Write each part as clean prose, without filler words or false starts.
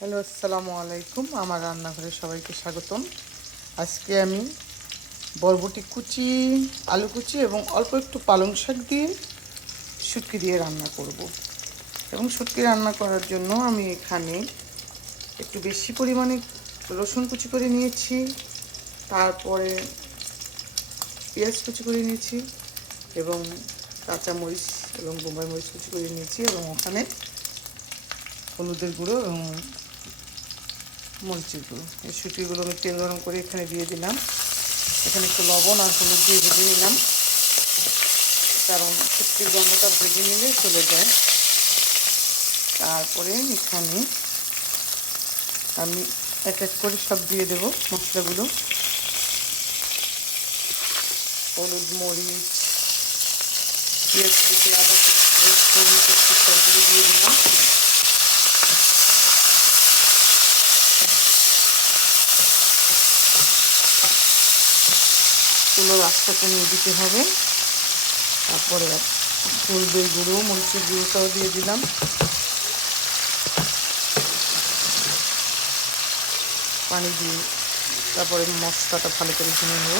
Hello, আসসালামু আলাইকুম। আমার রান্নাঘরে সবাইকে স্বাগতম। আজকে আমি বরবটি কুচি, আলু কুচি এবং অল্প একটু পালং শাক দিয়ে শুটকি দিয়ে রান্না করব। এবং শুটকি রান্না করার জন্য আমি এখানে একটু বেশি পরিমাণে রসুন কুচি করে নিয়েছি, তারপরে পেঁয়াজ কুচি করে নিয়েছি এবং কাঁচামরিচ এবং বোম্বাই মরিচ কুচি করে নিয়েছি এবং ওখানে হলুদের গুঁড়ো এবং মরিচের গুঁড়ো। এই শুটকিগুলো আমি তেল গরম করে এখানে দিয়ে দিলাম। এখানে একটু লবণ আর হলুদ দিয়ে ভেজে নিলাম, কারণ শুটকির গন্ধটা ভেজে নিলে চলে যায়। তারপরে এখানে আমি এক এক করে সব দিয়ে দেব মশলাগুলো। হলুদ, মরিচ, পেঁয়াজ কুচি, আদা কুচি, সবগুলো দিয়ে দিলাম। চুলোর আঁচটাকে নিয়ে দিতে হবে। তারপরে হলুদের গুঁড়ো, মরিচের গুঁড়োটাও দিয়ে দিলাম। পানি দিয়ে তারপরে মশলাটা ভালো করে ভেঙে নেব।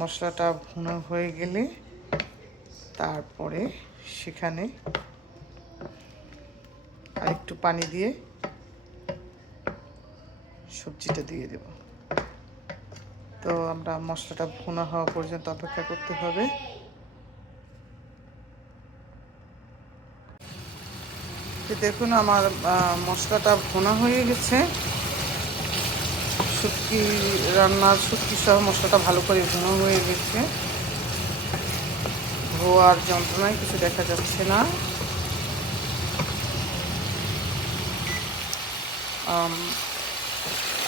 মশলাটা ভুনা হয়ে গেলে তারপরে সেখানে আরেকটু পানি দিয়ে সবজিটা দিয়ে দেব। তো আমরা মশলাটা ভুনা হওয়া পর্যন্ত অপেক্ষা করতে হবে। দেখুন, আমার মশলাটা ভুনা হয়ে গেছে। শুটকি রান্নার শুটকি সহ মশলাটা ভালো করে ভুনা হয়ে গেছে। ধোয়ার যন্ত্রণায় কিছু দেখা যাচ্ছে না।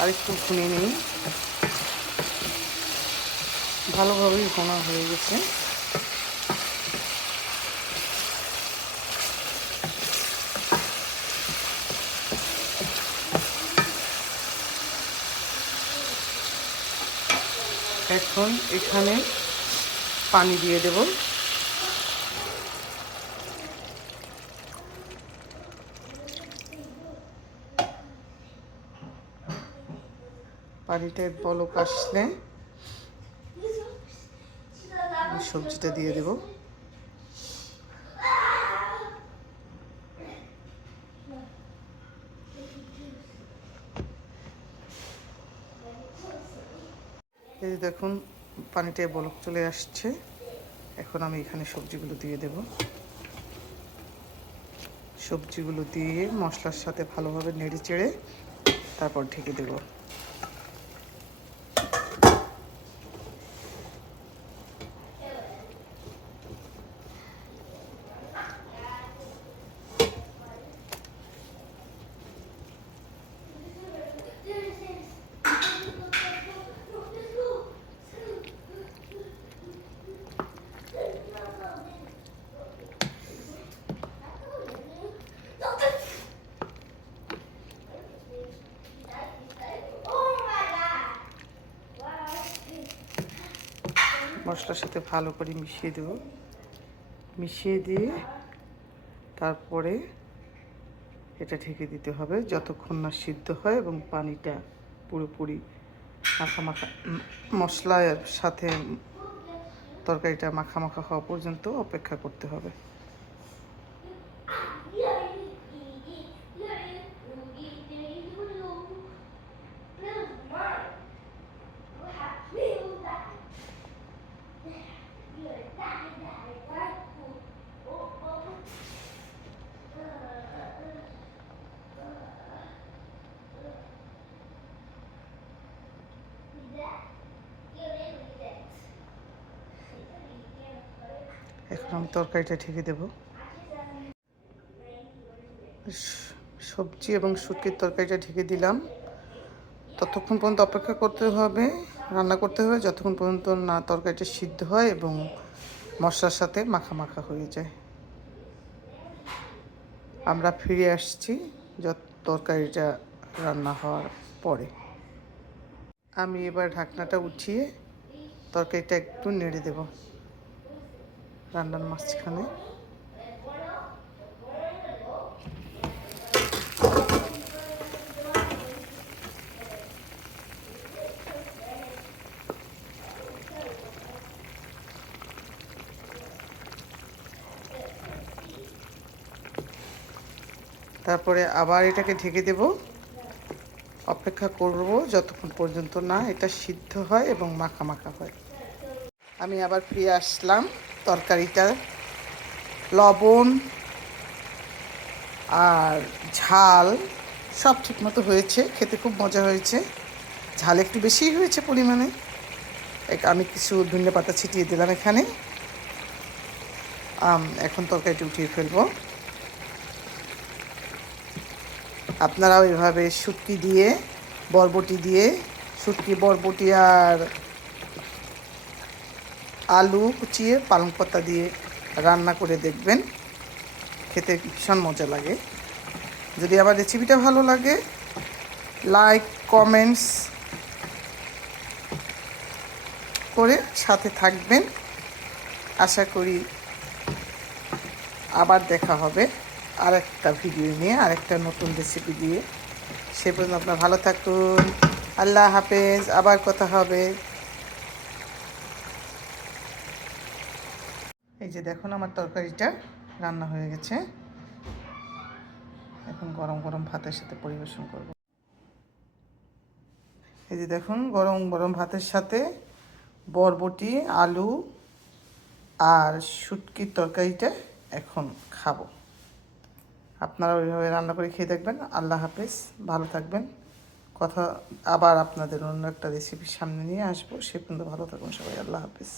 আরেকটু ভুনে নিই। ভালোভাবেই ভুনা হয়ে গেছে। এখন এখানে পানি দিয়ে দেব। পানিটায় বলক আসলে সবজিটা দিয়ে দেব। এই দেখুন, পানিটায় বলক চলে আসছে। এখন আমি এখানে সবজিগুলো দিয়ে দেব। সবজিগুলো দিয়ে মশলার সাথে ভালোভাবে নেড়ে চেড়ে তারপর ঢেকে দেব। মশলার সাথে ভালো করে মিশিয়ে দেব। মিশিয়ে দিয়ে তারপরে এটা ঢেকে দিতে হবে যতক্ষণ না সিদ্ধ হয় এবং পানিটা পুরোপুরি মাখা মাখা মশলার সাথে তরকারিটা মাখা মাখা হওয়া পর্যন্ত অপেক্ষা করতে হবে। এখন আমি তরকারিটা ঢেকে দেব। সবজি এবং শুটকির তরকারিটা ঢেকে দিলাম। ততক্ষণ পর্যন্ত অপেক্ষা করতে হবে, রান্না করতে হবে যতক্ষণ পর্যন্ত না তরকারিটা সিদ্ধ হয় এবং মশলার সাথে মাখা মাখা হয়ে যায়। আমরা ফিরে আসছি তরকারিটা রান্না হওয়ার পরে। আমি এবার ঢাকনাটা উঠিয়ে তরকারিটা একটু নেড়ে দেব রান্নার মাঝখানে। তারপরে আবার এটাকে ঢেকে দেব, অপেক্ষা করব যতক্ষণ পর্যন্ত না এটা সিদ্ধ হয় এবং মাখা মাখা হয়। আমি আবার ফিরে আসলাম। তরকারিটা লবণ আর ঝাল সব ঠিকমতো হয়েছে, খেতে খুব মজা হয়েছে। ঝাল একটু বেশিই হয়েছে পরিমাণে। আমি কিছু ধনিয়া পাতা ছিটিয়ে দিলাম এখানে। এখন তরকারিটা উঠিয়ে ফেলবো। আপনারাও এভাবে শুটকি দিয়ে, বরবটি দিয়ে, শুটকি বরবটি আর আলু কুচিয়ে পালং পাতা দিয়ে রান্না করে দেখবেন, খেতে ভীষণ মজা লাগে। যদি আবার রেসিপিটা ভালো লাগে, লাইক কমেন্টস করে সাথে থাকবেন। আশা করি আবার দেখা হবে আরেকটা ভিডিও নিয়ে, আরেকটা নতুন রেসিপি দিয়ে। সে পর্যন্ত আপনারা ভালো থাকুন। আল্লাহ হাফেজ, আবার কথা হবে। এই যে দেখুন আমার তরকারিটা রান্না হয়ে গেছে। এখন গরম গরম ভাতের সাথে পরিবেশন করব। এই যে দেখুন গরম গরম ভাতের সাথে বরবটি, আলু আর শুটকির তরকারিটা এখন খাবো। আপনারা ওইভাবে রান্না করে খেয়ে দেখবেন। আল্লাহ হাফেজ, ভালো থাকবেন। আবার আপনাদের অন্য একটা রেসিপির সামনে নিয়ে আসবো। সে পর্যন্ত ভালো থাকুন সবাই। আল্লাহ হাফেজ।